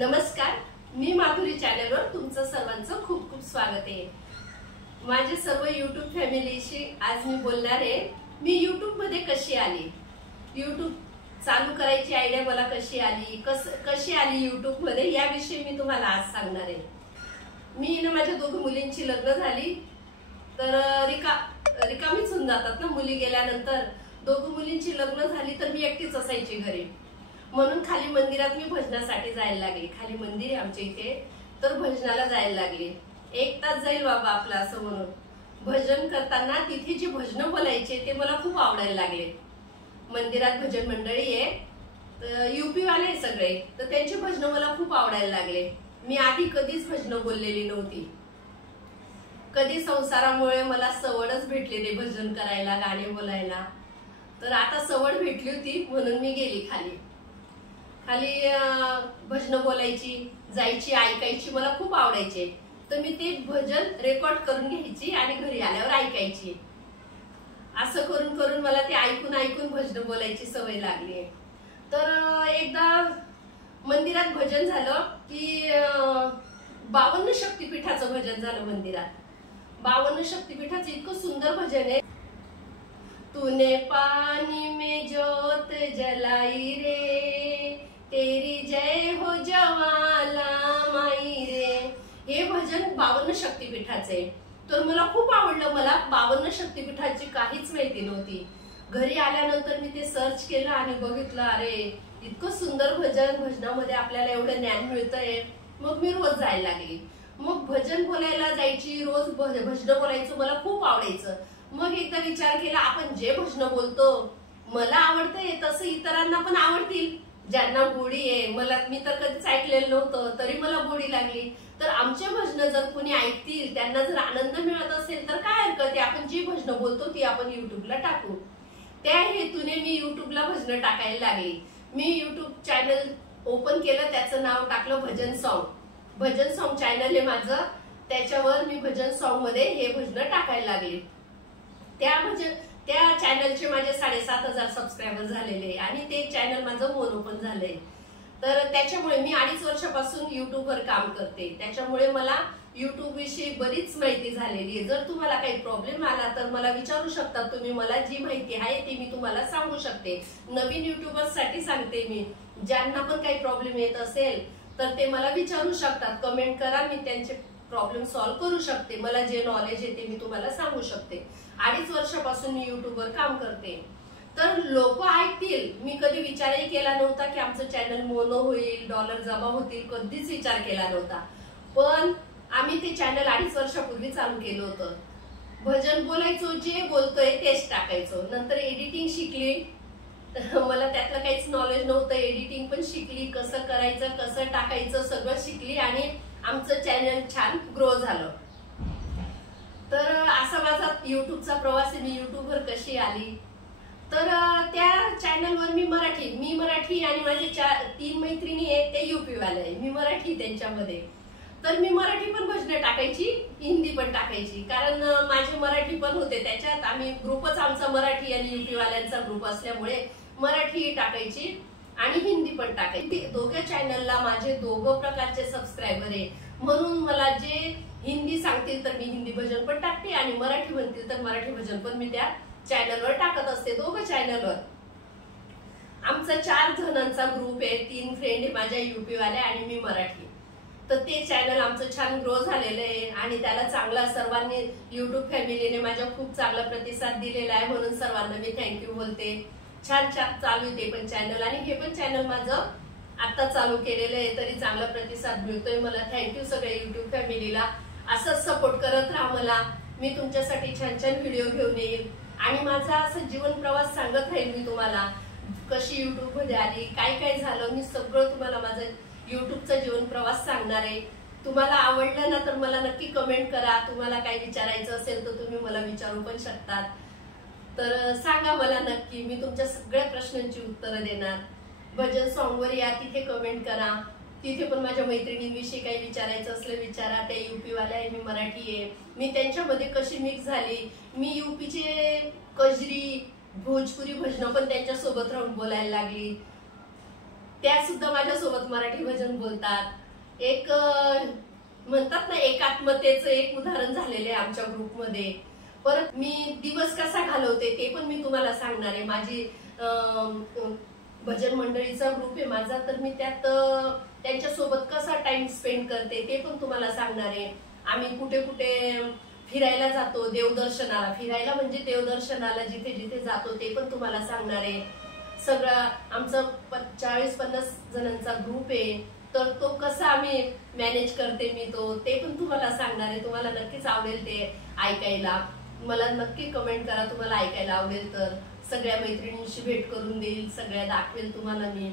नमस्कार, मी माधुरी चॅनलवर तुमचं सर्वांचं खूप खूप स्वागत आहे। माझे सर्व YouTube फॅमिलीशी आज मी बोलणार आहे। मी YouTube मध्ये कशी आली, YouTube चालू करायची आयडिया मला कशी आली, कशी आली YouTube मध्ये याविषयी मी तुम्हाला आज सांगणार आहे। मी ना माझ्या दोघी मुलींची लग्न झाली तर रिकामीच होऊन जातात ना मुली गेल्यानंतर। दोघी मुलींची लग्न झाली तर मी एकटीच असायची घरी, म्हणून खाली मंदिरात मी भजनासाठी जायला लागली। खाली मंदिर आहे आमच्या इथे, तर भजनाला जायला लागली। 1 तास जाईल बाबा आपला असं म्हणून भजन करताना तिथे जे भजन बोलायचे ते मला खूप आवडायला लागले। मंदिरात भजन मंडळी आहे, तर यूपी वाले सगळे, तर त्यांचे भजन मला खूप आवडायला लागले। मी आधी कधीच भजन बोललेली नव्हती, कधी संसारामुळे मला सवडच भेटली ते भजन करायला, गाणे बोलायला। तर आता सवड भेटली होती म्हणून मी गेली खाली भजन बोलायची, जायची, ऐकायची, मला खूप आवडायचे। तर मी ते भजन रेकॉर्ड करून घ्यायची आणि घरी आल्यावर ऐकायची। असं करून करून मला ते ऐकून ऐकून भजन बोलायची सवय लागली। तर एकदा मंदिरात भजन झालं की 52 शक्तिपीठाचं भजन झालं मंदिरात। 52 शक्तिपीठाचं इतकं सुंदर भजन आहे। तूने पानी में ज्योत जलाई रे, तेरी जय हो ज्वाला माई रे। हे भजन 52 शक्तिपीठाचे। तर मला खूप आवडलं। मला 52 शक्तिपीठाची काहीच माहिती नव्हती। घरी आल्यानंतर मी ते सर्च केलं आणि बघितलं, अरे इतकं सुंदर भजन, भजनामध्ये आपल्याला एवढं ज्ञान मिळतंय। मग मी रोज जायला लागली। मग भजन बोलायला जायची, रोज भजन बोलायचं, मला खूप आवडायचं। मग एकदा विचार केला, आपण जे भजन बोलतो मला आवडतंय तसं इतरांना पण आवडतील, ज्यांना गोडी आहे। मी तर कधीच ऐकलेलं नव्हतं, तरी मला गोडी लागली। तर आमचे भजन जर कोणी ऐकतील, त्यांना जर आनंद मिळत असेल तर काय हरकत आहे, आपण जी भजन बोलतो ती आपण युट्यूबला टाकू। त्या हेतूने मी युट्यूबला भजन टाकायला लागली। मी युट्यूब चॅनल ओपन केलं, त्याचं नाव टाकलं भजन सॉन्ग। भजन सॉन्ग चॅनल आहे माझं, त्याच्यावर मी भजन सॉन्ग मध्ये हे भजन टाकायला लागले। त्या चॅनलचे माझे 7,500 सबस्क्रायबर झालेले आणि ते चॅनल माझं मोनो पण झालंय। तर त्याच्यामुळे मी 2.5 वर्षापासून युट्यूबवर काम करते, त्याच्यामुळे मला युट्यूब विषयी बरीच माहिती झालेली आहे। जर तुम्हाला काही प्रॉब्लेम आला तर मला विचारू शकता तुम्ही, मला जी माहिती आहे ती मी तुम्हाला सांगू शकते। नवीन युट्यूबर्स साठी सांगते मी, ज्यांना पण काही प्रॉब्लेम येत असेल तर ते मला विचारू शकतात, कमेंट करा, मी त्यांचे प्रॉब्लेम सॉल्व्ह करू शकते। मला जे नॉलेज आहे ते मी तुम्हाला सांगू शकते। 2.5 वर्षापासून मी युट्यूबवर काम करते। तर लोक ऐकतील, मी कधी विचारही केला नव्हता की आमचं चॅनल मोनो होईल, डॉलर जमा होतील, कधीच विचार केला नव्हता। पण आम्ही ते चॅनल 2.5 वर्षापूर्वी चालू केलं होतं। भजन बोलायचो, जे बोलतोय तेच टाकायचो। नंतर एडिटिंग शिकली, मला त्यातलं काहीच नॉलेज नव्हतं। एडिटिंग पण शिकली, कसं करायचं, कसं टाकायचं, सगळं शिकली आणि आमचं चॅनल छान ग्रो झालं। तर असा माझा युट्यूबचा प्रवास आहे। मी युट्यूबवर कशी आली, तर त्या चॅनलवर मी मराठी आणि माझे 3 मैत्रिणी आहेत, ते युपी वाले आहे, मी मराठी त्यांच्यामध्ये। तर मी मराठी पण भजनं टाकायची, हिंदी पण टाकायची, कारण माझे मराठी पण होते त्याच्यात। आम्ही ग्रुपच आमचा मराठी आणि युपी वाल्यांचा ग्रुप असल्यामुळे मराठी टाकायची आणि हिंदी पण टाकायची। दोघे चॅनलला माझे 2 प्रकारचे सबस्क्रायबर आहे, म्हणून मला जे हिंदी सांगतील तर मी हिंदी भजन पण टाकते आणि मराठी म्हणतील तर मराठी भजन पण मी त्या चॅनलवर टाकत असते, 2 चॅनलवर। आमचा 4 जणांचा ग्रुप आहे, 3 फ्रेंड आहे माझ्या युपी वाल्या आणि मी मराठी। तर ते चॅनल आमचं छान ग्रो झालेलं आहे आणि त्याला चांगला सर्वांनी युट्यूब फॅमिलीने माझ्या खूप चांगला प्रतिसाद दिलेला आहे, म्हणून सर्वांना मी थँक्यू बोलते। छान चालू आहे ते पण चॅनल, आणि हे पण चॅनल माझं आता चालू केलेलं आहे, तरी चांगला प्रतिसाद मिळतोय मला। थँक्यू सगळ्या युट्यूब फॅमिलीला, असंच सपोर्ट करत राहा मला। मी तुमच्यासाठी छान छान व्हिडिओ घेऊन येईल आणि माझा असं जीवन प्रवास सांगत राहील मी तुम्हाला, कशी युट्यूब मध्ये आली, काय काय झालं, मी सगळं तुम्हाला माझं युट्यूबचा जीवन प्रवास सांगणार आहे। तुम्हाला आवडलं ना तर मला नक्की कमेंट करा। तुम्हाला काही विचारायचं असेल तर तुम्ही मला विचारू पण शकतात, तर सांगा मला नक्की, मी तुमच्या सगळ्या प्रश्नांची उत्तरं देणार। भजन सॉन्गवर या, तिथे कमेंट करा, तिथे पण माझ्या मैत्रिणींविषयी काही विचारायचं असलं विचारा। त्या युपी वाल्या आहे, मी मराठी आहे, मी त्यांच्यामध्ये कशी मिक्स झाली, मी युपीचे कजरी, भोजपुरी भजनं पण त्यांच्या सोबत राहून बोलायला लागली। त्या सुद्धा माझ्यासोबत मराठी भजन बोलतात। एक म्हणतात ना, एकात्मतेचं एक उदाहरण झालेलं आहे आमच्या ग्रुपमध्ये। परत मी दिवस कसा घालवते ते पण मी तुम्हाला सांगणार आहे। माझी भजन मंडळीचा ग्रुप आहे माझा, तर मी त्यात त्यांच्यासोबत कसा टाइम स्पेंड करते ते पण तुम्हाला सांगणार आहे। आम्ही कुठे कुठे फिरायला जातो, देवदर्शनाला, फिरायला म्हणजे देवदर्शनाला जिथे जिथे जातो ते पण तुम्हाला सांगणार आहे। सगळं आमचं 40-50 जणांचा ग्रुप आहे, तर तो कसा आम्ही मॅनेज करते मी ते पण तुम्हाला सांगणार आहे। तुम्हाला नक्कीच आवडेल ते ऐकायला। मला नक्की कमेंट करा तुम्हाला ऐकायला आवडेल तर। सगळ्या मैत्रिणींशी भेट करून देईल, सगळ्या दाखवेल तुम्हाला मी।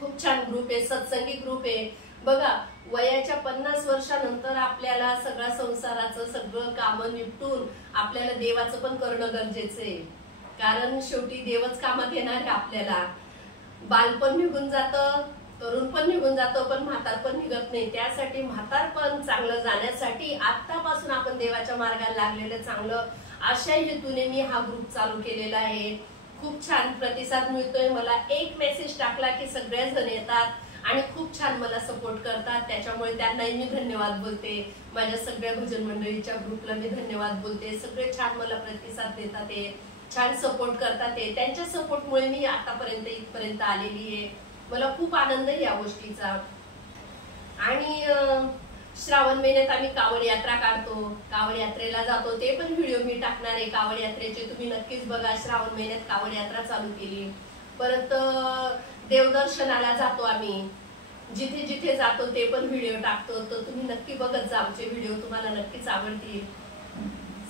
खूप छान ग्रुप आहे, सत्संगी ग्रुप आहे। बघा, वयाच्या 50 वर्षानंतर आपल्याला सगळ्या संसाराचं सगळं कामं निपटून आपल्याला देवाचं पण करणं गरजेचं आहे, कारण शेवटी देवच कामात येणार आहे आपल्याला। बालपण निघून जातं, तरुण पण निघून जातो, पण म्हातारपण निघत नाही। त्यासाठी म्हातारपण चांगलं जाण्यासाठी आतापासून आपण देवाच्या मार्गाला लागलेलं चांगलं, अशा हेतूने मी हा ग्रुप चालू केलेला आहे। खूप छान प्रतिसाद मिळतोय मला। एक मेसेज टाकला की सगळे जण येतात आणि खूप छान मला सपोर्ट करतात, त्याच्यामुळे त्यांनाही मी धन्यवाद बोलते। माझ्या सगळ्या भजन मंडळीच्या ग्रुपला मी धन्यवाद बोलते। सगळे छान मला प्रतिसाद देतात, छान सपोर्ट करतात। त्यांच्या सपोर्टमुळे मी आतापर्यंत इथपर्यंत आलेली आहे। मला खूप आनंद आहे या गोष्टीचा। आणि श्रावण महिन्यात आम्ही कावड यात्रा काढतो, कावड यात्रेला जातो, ते पण व्हिडिओ मी टाकणार आहे कावड यात्रेचे, तुम्ही नक्कीच बघा। श्रावण महिन्यात कावड यात्रा चालू केली। परत देवदर्शनाला जातो आम्ही, जिथे जिथे जातो ते पण व्हिडिओ टाकतो, तर तुम्ही नक्की बघत जा आमचे व्हिडिओ, तुम्हाला नक्कीच आवडतील।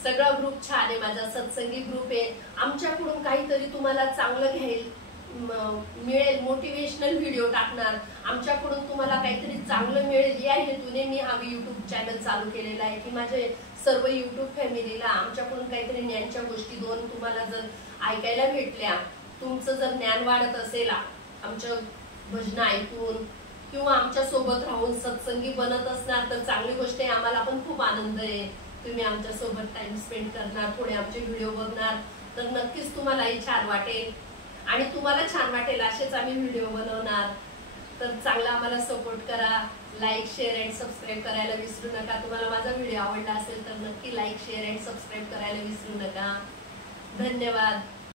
सगळा ग्रुप छान आहे माझा, सत्संगी ग्रुप आहे। आमच्याकडून काहीतरी तुम्हाला चांगलं मिळेल, मोटिवेशनल व्हिडिओ टाकणार, आमच्याकडून तुम्हाला काहीतरी चांगलं मिळेल या हेतूने मी हा युट्यूब चॅनल चालू केलेला आहे, की माझे सर्व युट्यूब फॅमिलीला आमच्याकडून काहीतरी ज्ञानच्या गोष्टी दोन तुम्हाला जर ऐकायला भेटल्या, तुमचं जर ज्ञान वाढत असेल आमच्या भजन ऐकून किंवा आमच्या सोबत राहून सत्संगी बनत असणार, तर चांगली गोष्ट आहे। आम्हाला पण खूप आनंद आहे, तुम्ही आमच्या सोबत टाइम स्पेंड करणार, पुढे आमचे व्हिडिओ बघणार, तर नक्कीच तुम्हालाही छान वाटेल आणि तुम्हाला छान वाटेल असेच आम्ही व्हिडिओ बनवणार। तर चांगला आम्हाला सपोर्ट करा, लाईक, शेअर अँड सबस्क्राईब करायला विसरू नका। तुम्हाला माझा व्हिडिओ आवडला असेल तर नक्की लाईक, शेअर अँड सबस्क्राईब करायला विसरू नका। धन्यवाद।